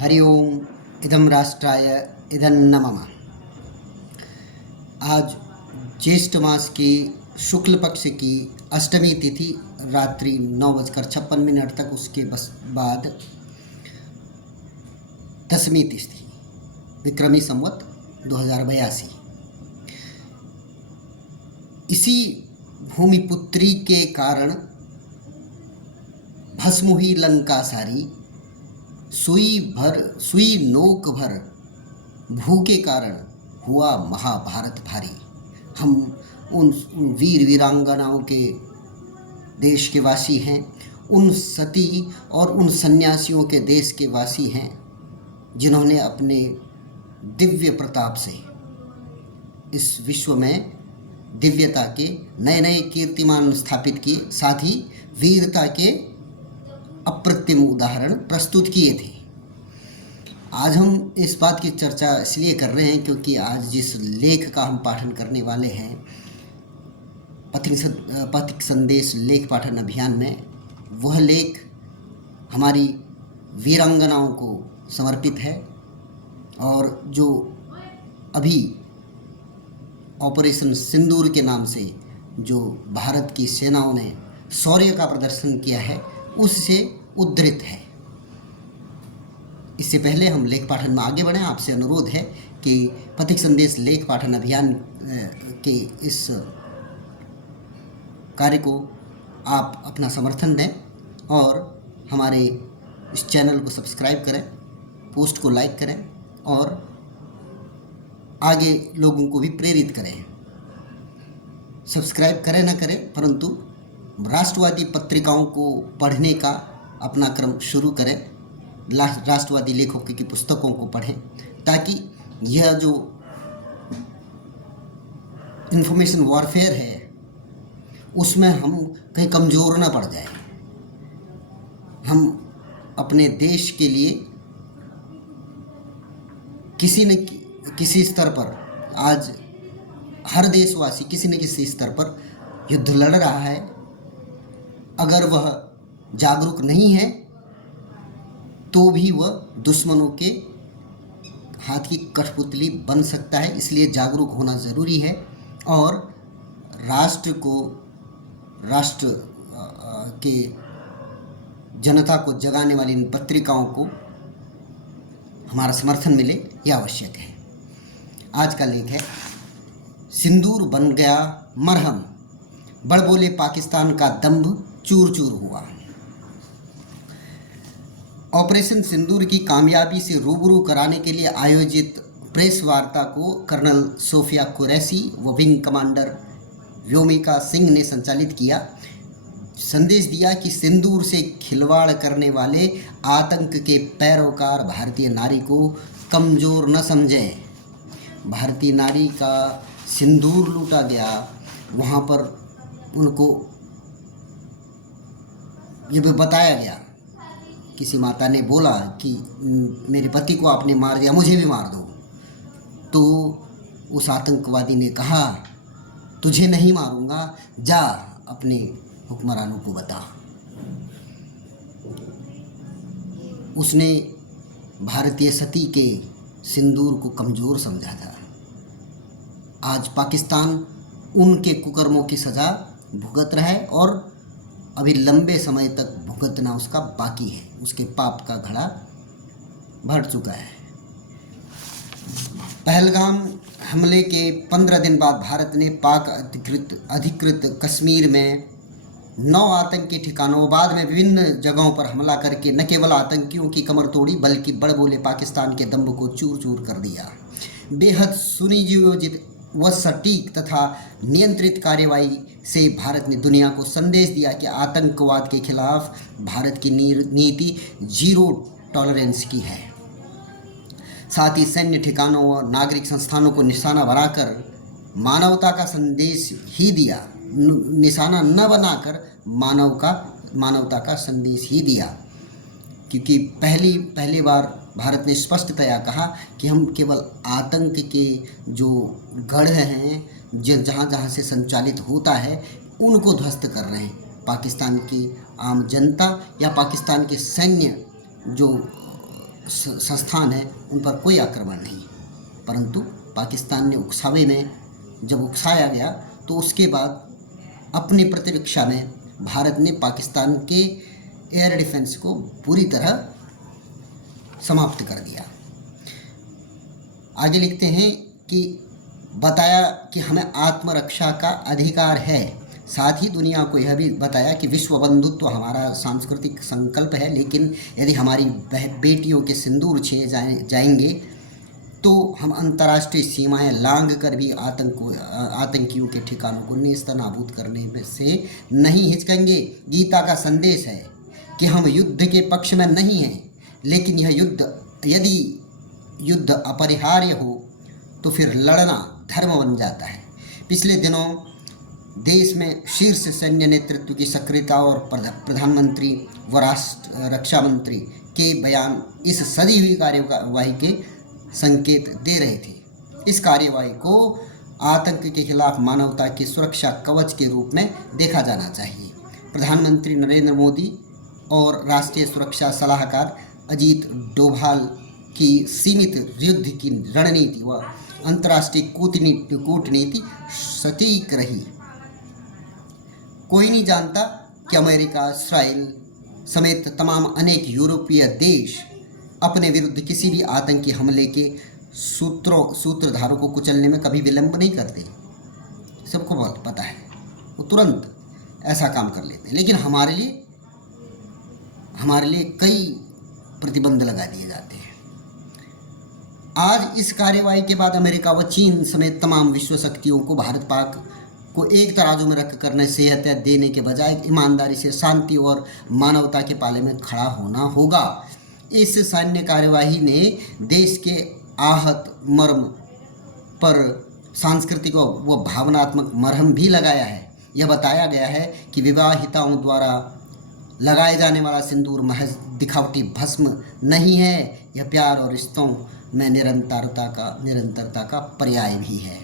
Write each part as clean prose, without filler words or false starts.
हरि ओम। इदं राष्ट्राय इदन्न मम। आज ज्येष्ठ मास की शुक्ल पक्ष की अष्टमी तिथि रात्रि 9:56 तक, उसके बाद दसवीं तिथि विक्रमी संवत 2082। इसी भूमिपुत्री के कारण भस्म हुई लंका सारी, सुई नोक भर भू के कारण हुआ महाभारत भारी। हम उन वीर वीरांगनाओं के देश के वासी हैं, उन सती और उन सन्यासियों के देश के वासी हैं जिन्होंने अपने दिव्य प्रताप से इस विश्व में दिव्यता के नए नए कीर्तिमान स्थापित किए, साथ ही वीरता के अप्रतिम उदाहरण प्रस्तुत किए थे। आज हम इस बात की चर्चा इसलिए कर रहे हैं क्योंकि आज जिस लेख का हम पाठन करने वाले हैं, पथिक संदेश लेख पाठन अभियान में, वह लेख हमारी वीरांगनाओं को समर्पित है और जो अभी ऑपरेशन सिंदूर के नाम से जो भारत की सेनाओं ने शौर्य का प्रदर्शन किया है, उससे उद्धृत है। इससे पहले हम लेख पाठन में आगे बढ़ें, आपसे अनुरोध है कि पथिक संदेश लेख पाठन अभियान के इस कार्य को आप अपना समर्थन दें और हमारे इस चैनल को सब्सक्राइब करें, पोस्ट को लाइक करें और आगे लोगों को भी प्रेरित करें। सब्सक्राइब करें ना करें, परंतु राष्ट्रवादी पत्रिकाओं को पढ़ने का अपना क्रम शुरू करें, राष्ट्रवादी लेखकों की पुस्तकों को पढ़ें, ताकि यह जो इंफॉर्मेशन वॉरफेयर है उसमें हम कहीं कमज़ोर ना पड़ जाए। हम अपने देश के लिए किसी न किसी स्तर पर, आज हर देशवासी किसी न किसी स्तर पर युद्ध लड़ रहा है। अगर वह जागरूक नहीं है तो भी वह दुश्मनों के हाथ की कठपुतली बन सकता है। इसलिए जागरूक होना ज़रूरी है और राष्ट्र के जनता को जगाने वाली इन पत्रिकाओं को हमारा समर्थन मिले, यह आवश्यक है। आज का लेख है, सिंदूर बन गया मरहम, बड़ बोले पाकिस्तान का दंभ चूर चूर हुआ। ऑपरेशन सिंदूर की कामयाबी से रूबरू कराने के लिए आयोजित प्रेस वार्ता को कर्नल सोफिया कुरैशी व विंग कमांडर व्योमिका सिंह ने संचालित किया। संदेश दिया कि सिंदूर से खिलवाड़ करने वाले आतंक के पैरोकार भारतीय नारी को कमज़ोर न समझें। भारतीय नारी का सिंदूर लूटा गया, वहाँ पर उनको ये भी बताया गया। किसी माता ने बोला कि मेरे पति को आपने मार दिया, मुझे भी मार दो। तो उस आतंकवादी ने कहा, तुझे नहीं मारूंगा, जा अपने हुक्मरानों को बता। उसने भारतीय सती के सिंदूर को कमज़ोर समझा था। आज पाकिस्तान उनके कुकर्मों की सज़ा भुगत रहा है और अभी लंबे समय तक भुगतना उसका बाकी है। उसके पाप का घड़ा भर चुका है। पहलगाम हमले के 15 दिन बाद भारत ने पाक अधिकृत कश्मीर में 9 आतंकी ठिकानों, बाद में विभिन्न जगहों पर हमला करके न केवल आतंकियों की कमर तोड़ी बल्कि बड़ बोले पाकिस्तान के दंभ को चूर चूर कर दिया। बेहद सुनियोजित व सटीक तथा नियंत्रित कार्यवाही से भारत ने दुनिया को संदेश दिया कि आतंकवाद के खिलाफ भारत की नीति जीरो टॉलरेंस की है। साथ ही सैन्य ठिकानों और नागरिक संस्थानों को निशाना बनाकर मानवता का संदेश ही दिया, निशाना न बनाकर मानवता का संदेश ही दिया। क्योंकि पहली बार भारत ने स्पष्टतया कहा कि हम केवल आतंक के जो गढ़ हैं, जहाँ से संचालित होता है, उनको ध्वस्त कर रहे हैं। पाकिस्तान की आम जनता या पाकिस्तान के सैन्य जो संस्थान हैं उन पर कोई आक्रमण नहीं, परंतु पाकिस्तान ने उकसावे में जब उकसाया गया तो उसके बाद अपनी प्रतिरक्षा में भारत ने पाकिस्तान के एयर डिफेंस को पूरी तरह समाप्त कर दिया। आगे लिखते हैं कि बताया कि हमें आत्मरक्षा का अधिकार है। साथ ही दुनिया को यह भी बताया कि विश्व बंधुत्व हमारा सांस्कृतिक संकल्प है, लेकिन यदि हमारी बेटियों के सिंदूर छे जाएंगे तो हम अंतर्राष्ट्रीय सीमाएं लांघ कर भी आतंकियों के ठिकानों को नेस्तनाबूद करने में से नहीं हिचकेंगे। गीता का संदेश है कि हम युद्ध के पक्ष में नहीं हैं, लेकिन यदि युद्ध अपरिहार्य हो तो फिर लड़ना धर्म बन जाता है। पिछले दिनों देश में शीर्ष सैन्य नेतृत्व की सक्रियता और प्रधानमंत्री व राष्ट्र रक्षा मंत्री के बयान इस सदी हुई कार्यवाही के संकेत दे रहे थे। इस कार्यवाही को आतंक के खिलाफ मानवता की सुरक्षा कवच के रूप में देखा जाना चाहिए। प्रधानमंत्री नरेंद्र मोदी और राष्ट्रीय सुरक्षा सलाहकार अजीत डोभाल की सीमित युद्ध की रणनीति व अंतर्राष्ट्रीय कूटनीति सटीक रही। कोई नहीं जानता कि अमेरिका, इस्राइल समेत तमाम अनेक यूरोपीय देश अपने विरुद्ध किसी भी आतंकी हमले के सूत्रधारों को कुचलने में कभी विलंब नहीं करते। सबको बहुत पता है, वो तुरंत ऐसा काम कर लेते हैं। लेकिन हमारे लिए कई प्रतिबंध लगा दिए जाते हैं। आज इस कार्यवाही के बाद अमेरिका व चीन समेत तमाम विश्व शक्तियों को भारत पाक को एक तराजू में रख कर नसीहतें देने के बजाय ईमानदारी से शांति और मानवता के पाले में खड़ा होना होगा। इस सैन्य कार्यवाही ने देश के आहत मर्म पर सांस्कृतिक व भावनात्मक मरहम भी लगाया है। यह बताया गया है कि विवाहिताओं द्वारा लगाए जाने वाला सिंदूर महज दिखावटी भस्म नहीं है, यह प्यार और रिश्तों में निरंतरता का पर्याय भी है।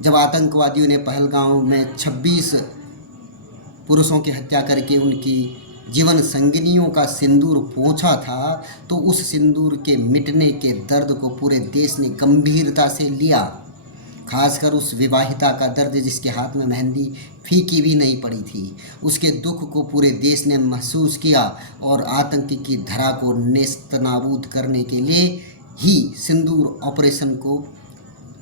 जब आतंकवादियों ने पहलगांव में 26 पुरुषों की हत्या करके उनकी जीवन संगिनियों का सिंदूर पोंछा था, तो उस सिंदूर के मिटने के दर्द को पूरे देश ने गंभीरता से लिया। खासकर उस विवाहिता का दर्द जिसके हाथ में मेहंदी फीकी भी नहीं पड़ी थी। उसके दुख को पूरे देश ने महसूस किया और आतंक की धरा को नेस्तनाबूद करने के लिए ही सिंदूर ऑपरेशन को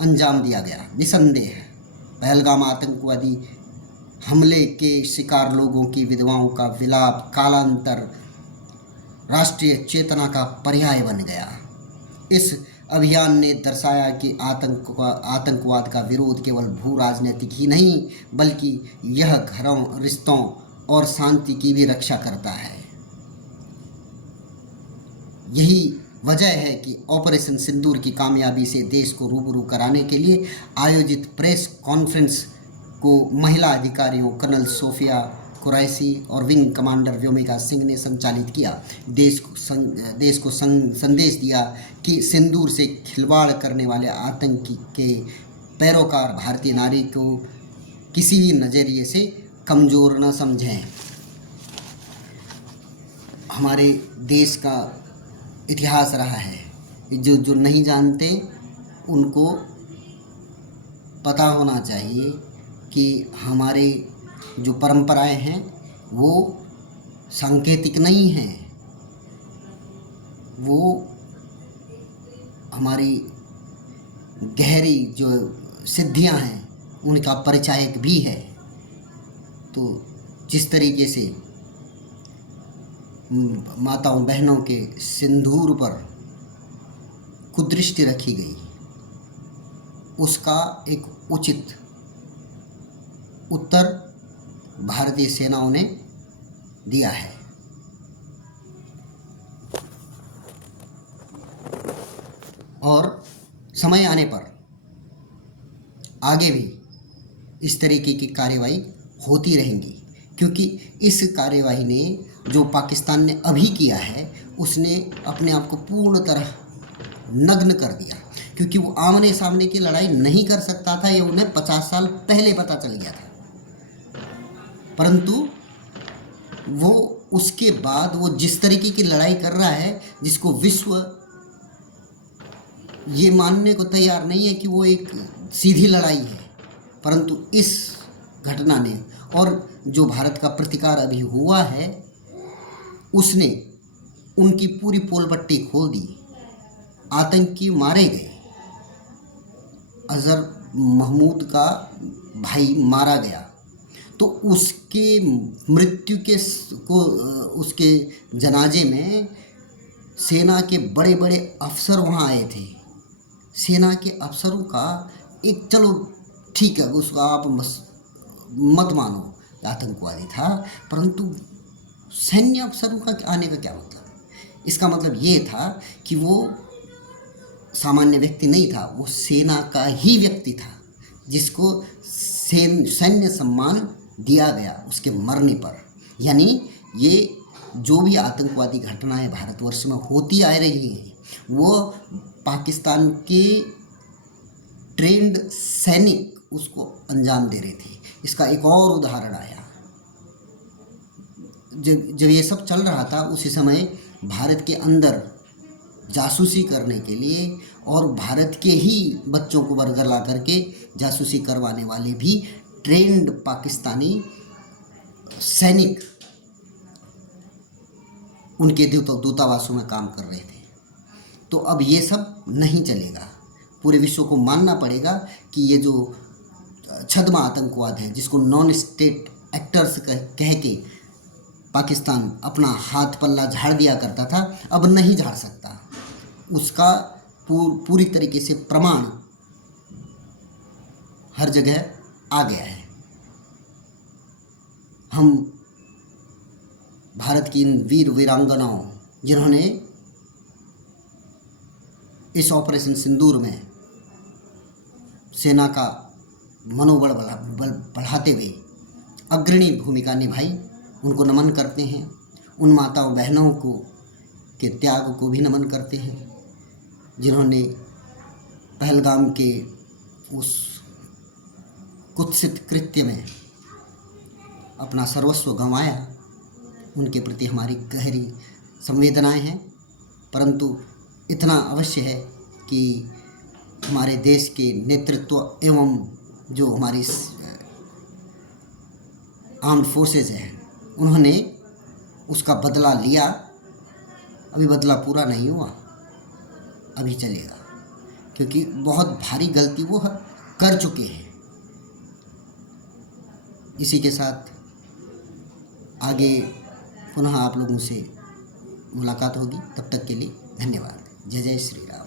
अंजाम दिया गया। निसंदेह पहलगाम आतंकवादी हमले के शिकार लोगों की विधवाओं का विलाप कालांतर राष्ट्रीय चेतना का पर्याय बन गया। इस अभियान ने दर्शाया कि आतंकवाद का विरोध केवल भू राजनीतिक ही नहीं, बल्कि यह घरों, रिश्तों और शांति की भी रक्षा करता है। यही वजह है कि ऑपरेशन सिंदूर की कामयाबी से देश को रूबरू कराने के लिए आयोजित प्रेस कॉन्फ्रेंस को महिला अधिकारियों कर्नल सोफिया कुरैशी और विंग कमांडर व्योमिका सिंह ने संचालित किया। देश को संदेश दिया कि सिंदूर से खिलवाड़ करने वाले आतंकी के पैरोकार भारतीय नारी को किसी भी नज़रिए से कमज़ोर न समझें। हमारे देश का इतिहास रहा है, जो नहीं जानते उनको पता होना चाहिए कि हमारे जो परंपराएं हैं वो सांकेतिक नहीं हैं, वो हमारी गहरी जो सिद्धियां हैं उनका परिचायक भी है। तो जिस तरीके से माताओं बहनों के सिंदूर पर कुदृष्टि रखी गई, उसका एक उचित उत्तर भारतीय सेनाओं ने दिया है। और समय आने पर आगे भी इस तरीके की कार्यवाही होती रहेंगी, क्योंकि इस कार्यवाही ने जो पाकिस्तान ने अभी किया है उसने अपने आप को पूर्ण तरह नग्न कर दिया, क्योंकि वो आमने सामने की लड़ाई नहीं कर सकता था। ये उन्हें 50 साल पहले पता चल गया था, परंतु वो उसके बाद वो जिस तरीके की लड़ाई कर रहा है, जिसको विश्व ये मानने को तैयार नहीं है कि वो एक सीधी लड़ाई है, परंतु इस घटना ने और जो भारत का प्रतिकार अभी हुआ है उसने उनकी पूरी पोल पट्टी खोल दी। आतंकी मारे गए, अजहर महमूद का भाई मारा गया, तो उसके मृत्यु के उसके जनाजे में सेना के बड़े बड़े अफसर वहाँ आए थे। सेना के अफसरों का एक, चलो ठीक है उसको आप मत मानो आतंकवादी था, परंतु सैन्य अफसरों का आने का क्या मतलब? इसका मतलब ये था कि वो सामान्य व्यक्ति नहीं था, वो सेना का ही व्यक्ति था जिसको सैन्य सम्मान दिया गया उसके मरने पर। यानी ये जो भी आतंकवादी घटनाएं भारतवर्ष में होती आ रही हैं वो पाकिस्तान के ट्रेंड सैनिक उसको अंजाम दे रहे थे। इसका एक और उदाहरण आया, जब ये सब चल रहा था उसी समय भारत के अंदर जासूसी करने के लिए और भारत के ही बच्चों को बरगला करके जासूसी करवाने वाले भी ट्रेंड पाकिस्तानी सैनिक उनके दूतावासों में काम कर रहे थे। तो अब ये सब नहीं चलेगा, पूरे विश्व को मानना पड़ेगा कि ये जो छद्म आतंकवाद है, जिसको नॉन स्टेट एक्टर्स कह के पाकिस्तान अपना हाथ पल्ला झाड़ दिया करता था, अब नहीं झाड़ सकता। उसका पूरी तरीके से प्रमाण हर जगह आ गया है। हम भारत की इन वीर वीरांगनाओं जिन्होंने इस ऑपरेशन सिंदूर में सेना का मनोबल बढ़ाते हुए अग्रणी भूमिका निभाई, उनको नमन करते हैं। उन माताओं बहनों को के त्याग को भी नमन करते हैं जिन्होंने पहलगाम के उस कुत्सित कृत्य में अपना सर्वस्व गंवाया। उनके प्रति हमारी गहरी संवेदनाएं हैं, परंतु इतना अवश्य है कि हमारे देश के नेतृत्व एवं जो हमारी आर्म्ड फोर्सेज हैं उन्होंने उसका बदला लिया। अभी बदला पूरा नहीं हुआ, अभी चलेगा, क्योंकि बहुत भारी गलती वो कर चुके हैं। इसी के साथ आगे पुनः आप लोगों से मुलाकात होगी, तब तक के लिए धन्यवाद। जय जय श्री राम।